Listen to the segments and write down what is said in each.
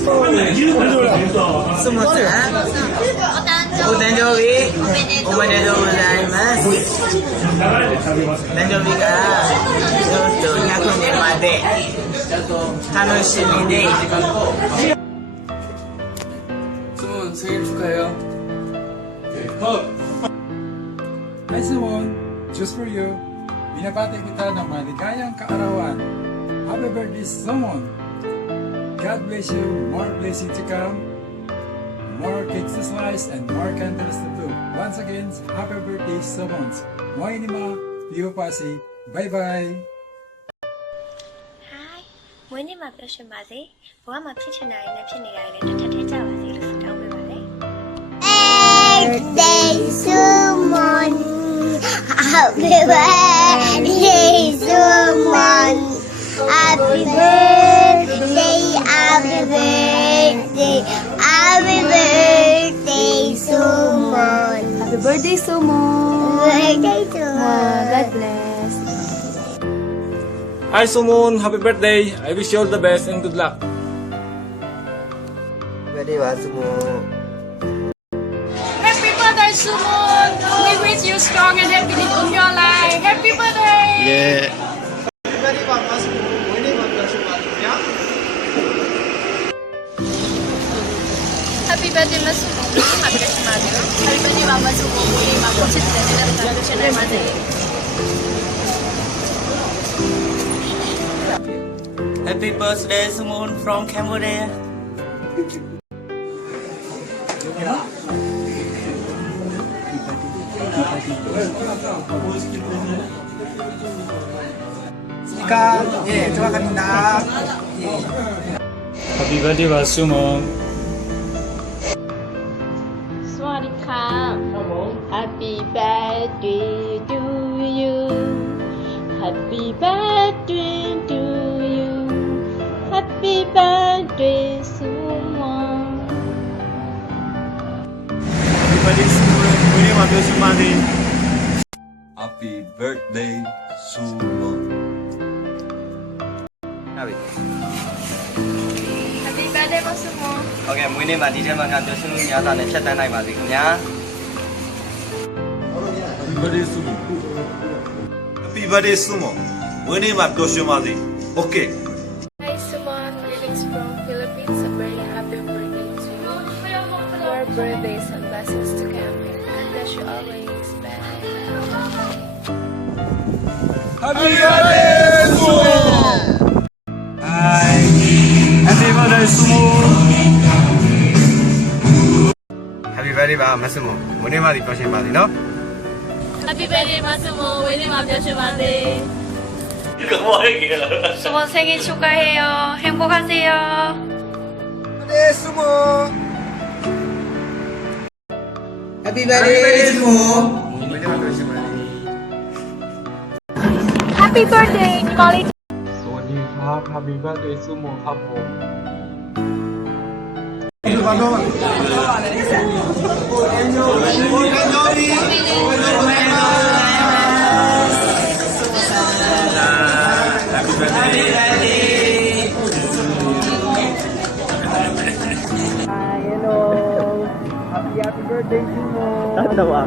お誕生日おめでとうございます誕生日からちょっと100年まで楽しみで수몬 생일 축하해요. Hi Simon, just for you. Binabati kita ng maligayang kaarawan. Happy birthday Simon. God bless you, more blessings to come, more cakes to slice, and more candles to blow. Once again, happy birthday Simon. Moin ma, Leo Pasi. Bye bye. Hi, မွေးနေ့မှာပြောရှင်ပါစေ။ဘဝမှာဖြစ်ချင်တာတွေနဲ့ဖြစ်နေတာတွေလည်းတစ်ထပ်ထည့်ကြပါစေလို့ဆုတောင်းပေးပါရစေ။ Birthday Simon. Happy birthday Simon. Happy birthday, happy birthday, happy birthday Simon. Happy birthday, Sumon! Birthday Simon. God bless. Hi Sumon, happy birthday. I wish you all the best and good luck. Ready ပါစမို့ Happy birthday, Sumon! We wish you strong and happiness in your life. Happy birthday! Yeah Happy birthday, Mas Sumon! Happy birthday, Mama Sumon! Mama Sumon! Happy birthday Simon from Cambodia Happy birthday, Sumon. Swadika! Happy birthday to you. Happy birthday to you. Happy birthday, Sumon. Happy birthday, Sumo. Happy Happy birthday, Mas Sumon. ဟုတ်ကဲ့မွေးနေ့မှာဒီထဲမှာငါပြောရှင်လို့များတာနဲ့ဖြတ်တန်းနိုင်ပါစေခင်ဗျာ Happy birthday, Sumo. Happy birthday Sumo မွေးနေ့မှာပျော်ရွှင်ပါစေ Okay Hi, Sumon. Greetings from Philippines. A very happy birthday to you. More birthdays and blessings to come. God bless you always. Bye. Happy birthday, Sumon. Hi. Happy birthday, Sumon. Happy birthday ပါမဆမို့မွေးနေ့မှာဒီပျော်ရွှင်ပါစေနော် Happy birthday, Mas Sumon. Winnie Ma Pyeoshimade. 수원 생일 축하해요. 행복하세요. Happy birthday Simon Happy birthday, Molly. สวัสดีครับ Happy birthday, Sumon ครับผม Happy birthday Simon Tatawa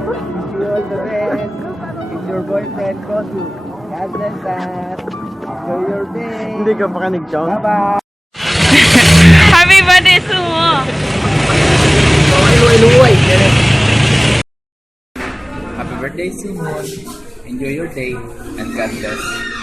You all the best If your boyfriend calls you God bless that Enjoy your day Hindi ka makanig Chong Bye-bye Happy birthday, Sumo! Happy birthday Simon Enjoy your day and God bless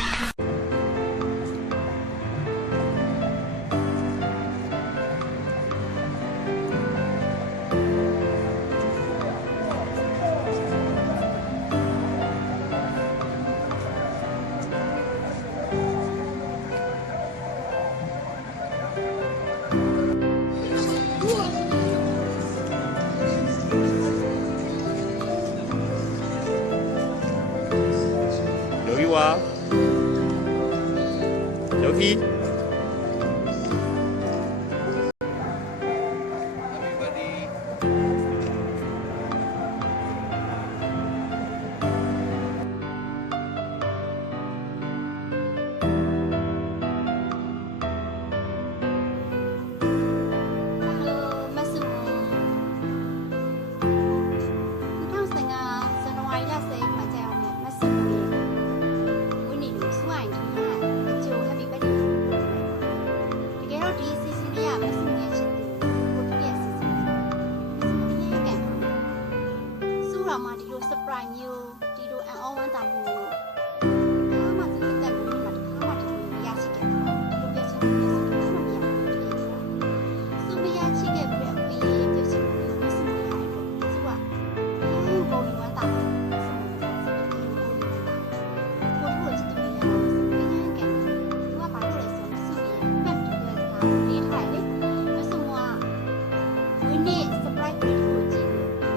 여기 와 여기 မျိုးဒီလိုအန်အောဝမ်းတာမှုလို့ဘာမှသိတဲ့မှုမှာဘာမှတခုမရရှိခဲ့ဘူးလို့ပြောချင်တယ်ဆိုတော့မရဘူးသူမရရှိခဲ့ပြီးတော့ပြီးရပြောချင်တယ်မစမရဘူးသူကဘောဝမ်းတာကိုတို့ချစ်တယ်ရအောင်ပြန်ကဲသူကဘာလို့လဲဆိုတော့သူရဲ့မှတ်ပြီးတော့ဒါလေးထိုင်လေအစမောဝင်းနေ surprise ကိုကြည့်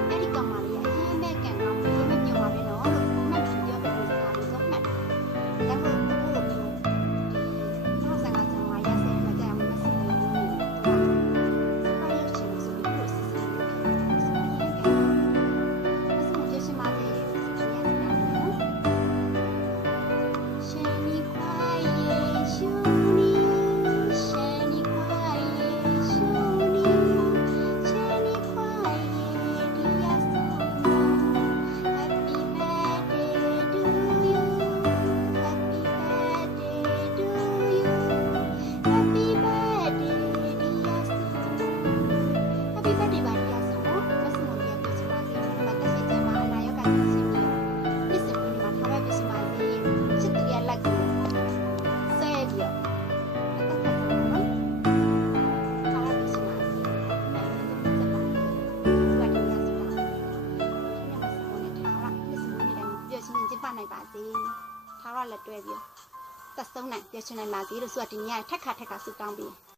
အဲ့ဒီကောင်မလေးကဟင်းမဲ့ကန်တော့ဘယ်မှညောပါပဲနော်လို့မှတ်ပြီးပြောပြီးတော့ဒါလေးဆိုမှတ်ဒါမှမဟုတ်ဘူးနောက်ဆက်ကကျွန်တော်ရစဲမကြအောင်မစဘူးသူကဘာလို့ချင်လို့ဆိုပြီးတော့စစ်စစ်လုပ်ခဲ့တယ်ဆိုရင်ကဲအစမောကြရှင်ပါသေးတယ်ဆိုရင်ရတယ်နော်ရှင်နီခွာရေရှူနီရှင်နီခွာရေရှူနီ Jenny Quiet, dear someone. Happy birthday to you. Happy birthday to you. Happy birthday, dear someone. Happy birthday, dear someone. Mas mo niya kasi mati. Matasi dyan maalayo ka na si Mio. Listen mo naman, hawa kasi mati. Chito yan lagi. Seryo. Nakakasama mo? Hawa kasi mati. နိုင်ပါစေ။ထားရလက်တွဲပြီးသက်ဆုံးနိုင်ပြည့်ချင်နိုင်ပါစေလို့ဆိုတော့ဒီညထက်ခါဆုတောင်းပြီး